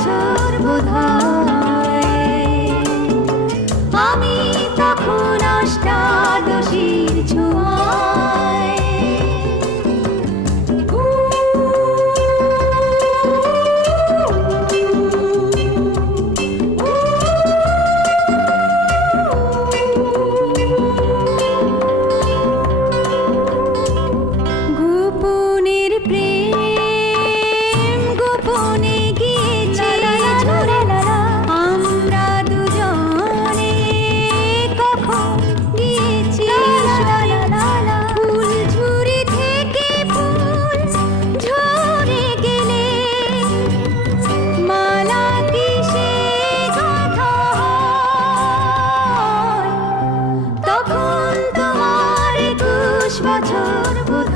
বছর বোধহয় আমি তখন অষ্টাদশীর ছোঁয়া 싶어져